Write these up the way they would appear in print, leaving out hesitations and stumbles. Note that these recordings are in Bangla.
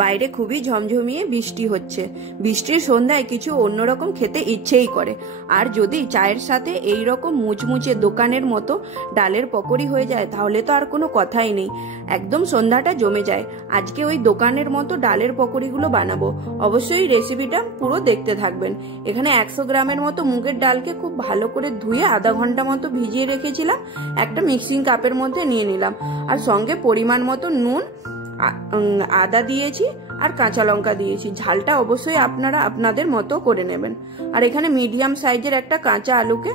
বাইরে খুবই ঝমঝমিয়ে বৃষ্টি হচ্ছে। বৃষ্টির সন্ধ্যায় কিছু অন্যরকম খেতে ইচ্ছেই করে। আর যদি চায়ের সাথে এই রকম মুচমুচে দোকানের মতো ডালের পকোড়ি হয়ে যায় তাহলে তো আর কোনো কথাই নেই, একদম সন্ধ্যাটা জমে যায়। আজকে ওই দোকানের মতো ডালের পকোড়িগুলো বানাবো, অবশ্যই রেসিপিটা পুরো দেখতে থাকবেন। এখানে 100 গ্রামের মতো মুগের ডালকে খুব ভালো করে ধুয়ে আধা ঘন্টা মতো ভিজিয়ে রেখেছিলাম, একটা মিক্সিং কাপের মধ্যে নিয়ে নিলাম। আর সঙ্গে পরিমাণ মতো নুন, আদা দিয়েছি আর কাঁচা লঙ্কা দিয়েছি। ঝালটা অবশ্যই আপনারা আপনাদের মতো করে নেবেন। আর এখানে মিডিয়াম সাইজের একটা কাঁচা আলুকে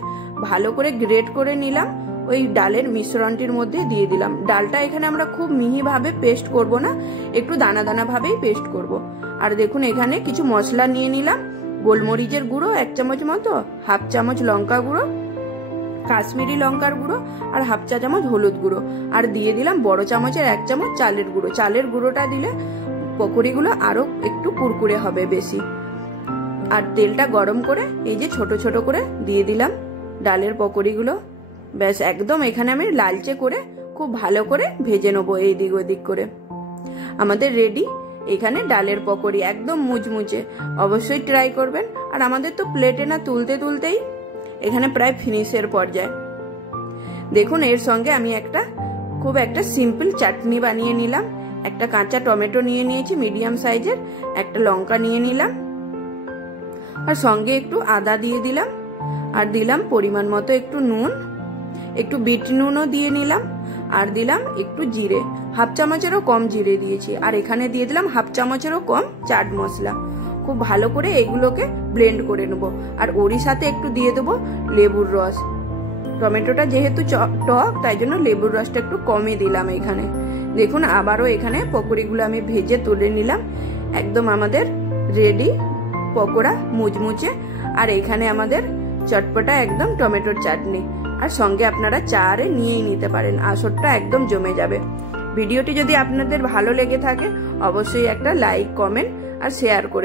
ভালো করে গ্রেট করে নিলাম, ওই ডালের মিশ্রণটির মধ্যে দিয়ে দিলাম। ডালটা এখানে আমরা খুব মিহিভাবে পেস্ট করব না, একটু দানা দানা ভাবেই পেস্ট করব। আর দেখুন এখানে কিছু মশলা নিয়ে নিলাম, গোলমরিচের গুঁড়ো 1 চামচ মতো, হাফ চামচ লঙ্কা গুঁড়ো, কাশ্মীরি লঙ্কার গুঁড়ো আর হাফ চা চামচ হলুদ গুঁড়ো, আর দিয়ে দিলাম বড় চামচের 1 চামচ চালের গুঁড়ো। চালের গুঁড়োটা দিলে পকোড়িগুলো আরো একটু কুরকুরে হবে বেশি। আর তেলটা গরম করে এই যে ছোট ছোট করে দিয়ে দিলাম ডালের পকোড়িগুলো। ব্যাস একদম এখানে আমি লালচে করে খুব ভালো করে ভেজে নেবো এই দিক ওই দিক করে। আমাদের রেডি এখানে ডালের পকোড়ি, একদম মুচমুচে। অবশ্যই ট্রাই করবেন। আর আমাদের তো প্লেটে না তুলতে তুলতেই এখানে প্রায় ফিনিশের পর্যায়ে। দেখুন এর সঙ্গে আমি খুব একটা সিম্পল চাটনি বানিয়ে নিলাম। একটা কাঁচা টমেটো নিয়ে নিয়েছি মিডিয়াম সাইজের, একটা লঙ্কা নিয়ে নিলাম, আর সঙ্গে একটু আদা দিয়ে দিলাম, আর দিলাম পরিমাণ মতো একটু নুন, একটু বিট নুনও দিয়ে নিলাম, আর দিলাম একটু জিরে, হাফ চামচেরও কম জিরে দিয়েছি। আর এখানে দিয়ে দিলাম হাফ চামচেরও কম চাট মশলা। খুব ভালো করে এগুলোকে ব্লেন্ড করে নেবো। আর ওরই সাথে একটু দিয়ে দেবো লেবুর রস। টমেটোটা যেহেতু টক তাই জন্য লেবুর রসটা একটু কমই দিলাম এখানে। দেখুন আবারও এখানে পকোড়িগুলো আমি ভেজে তুলে নিলাম। একদম আমাদের রেডি পকোড়া মুচমুচে। আর এখানে আমাদের চটপটা একদম টমেটোর চাটনি, আর সঙ্গে আপনারা চারে নিয়েই নিতে পারেন, আসরটা একদম জমে যাবে। ভিডিওটি যদি আপনাদের ভালো লেগে থাকে অবশ্যই একটা লাইক, কমেন্ট আর শেয়ার করে